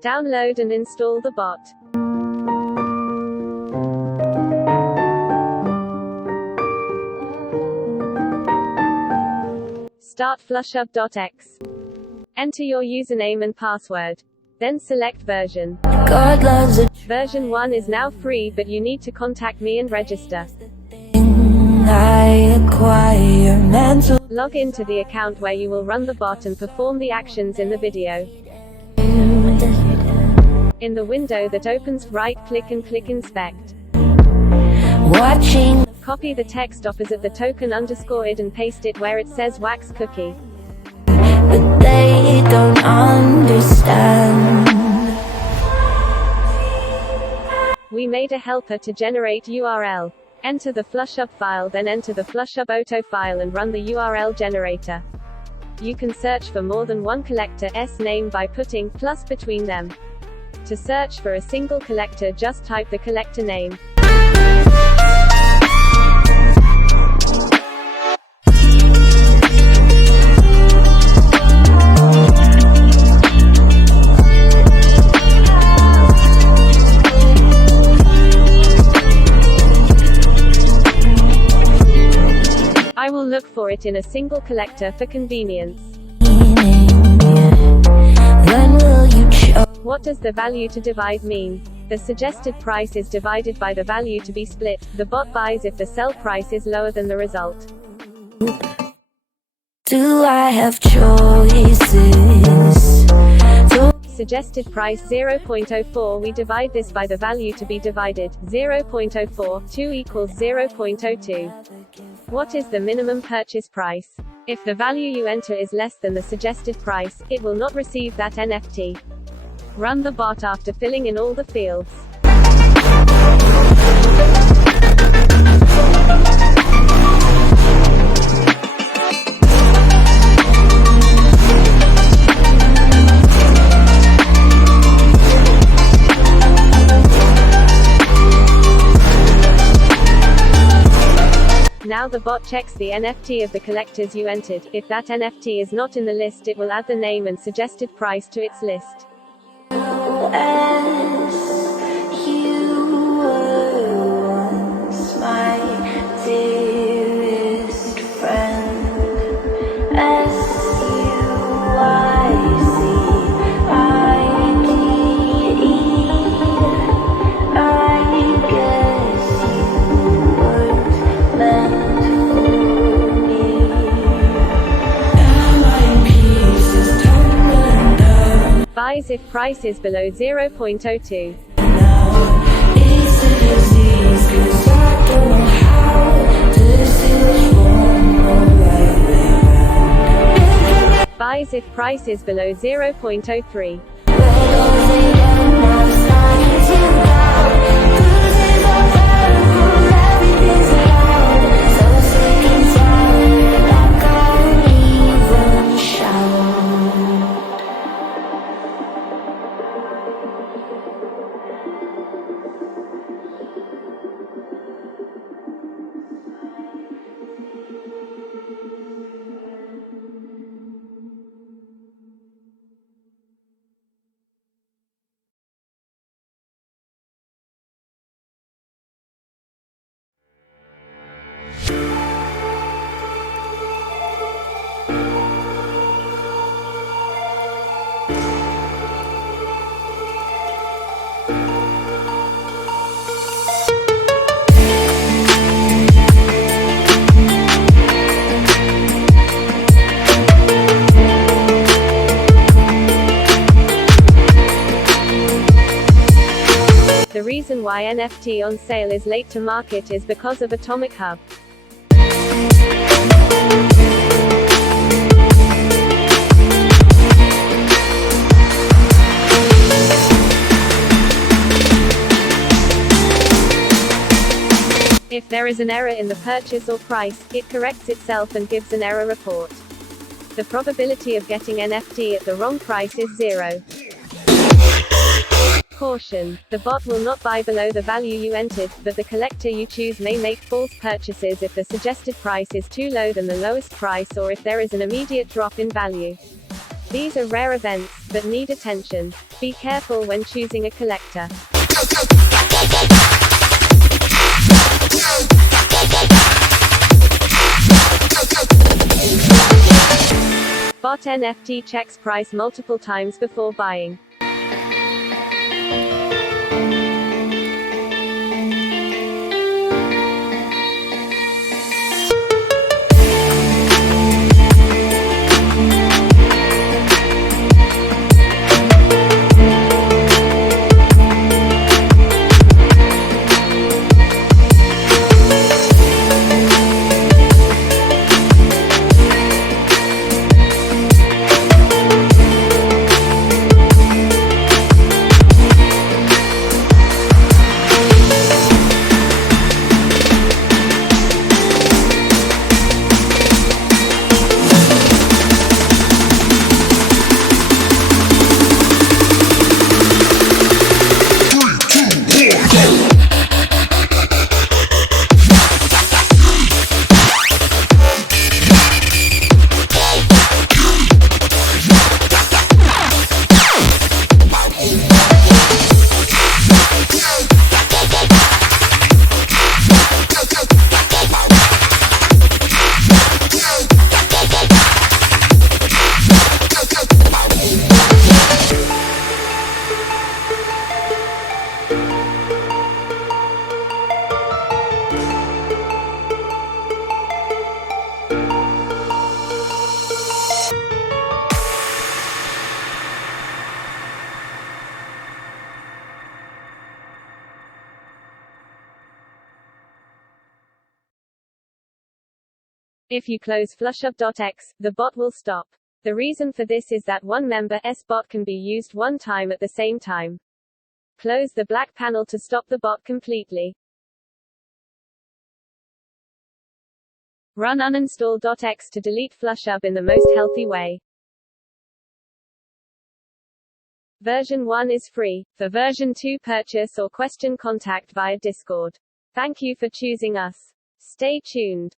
Download and install the bot. Start flushub.x. Enter your username and password. Then select version. God loves it. Version 1 is now free, but you need to contact me and register. I acquire mental. Log into the account where you will run the bot and perform the actions in the video. In the window that opens, right-click and click Inspect. Watching. Copy the text opposite the token _id and paste it where it says wax cookie. But they don't understand. We made a helper to generate URL. Enter the Flushub file, then enter the Flushub auto file and run the URL generator. You can search for more than one collector's name by putting plus between them. To search for a single collector, just type the collector name. I will look for it in a single collector for convenience. When will you show? What does the value to divide mean? The suggested price is divided by the value to be split. The bot buys if the sell price is lower than the result. Do I have choices? Suggested price 0.04. We divide this by the value to be divided. 0.04, 2 equals 0.02. What is the minimum purchase price? If the value you enter is less than the suggested price, it will not receive that NFT. Run the bot after filling in all the fields. Now the bot checks the NFT of the collectors you entered. If that NFT is not in the list, it will add the name and suggested price to its list. As you were once my dearest friend, as you I see, I guess you weren't meant for me. Now my peace is tumbling down. Buys if price is below 0.02. It's a disease, 'cause I don't know how this is wrong or right. Buys if price is below 0.03. The reason why NFT on sale is late to market is because of ATOMİCHUB. If there is an error in the purchase or price, it corrects itself and gives an error report. The probability of getting NFT at the wrong price is 0. Caution: the bot will not buy below the value you entered, but the collector you choose may make false purchases if the suggested price is too low than the lowest price or if there is an immediate drop in value. These are rare events, but need attention. Be careful when choosing a collector. Bot NFT checks price multiple times before buying. If you close Flushub.x, the bot will stop. The reason for this is that one member's bot can be used one time at the same time. Close the black panel to stop the bot completely. Run uninstall.x to delete Flushub in the most healthy way. Version 1 is free. For version 2 purchase or question contact via Discord. Thank you for choosing us. Stay tuned.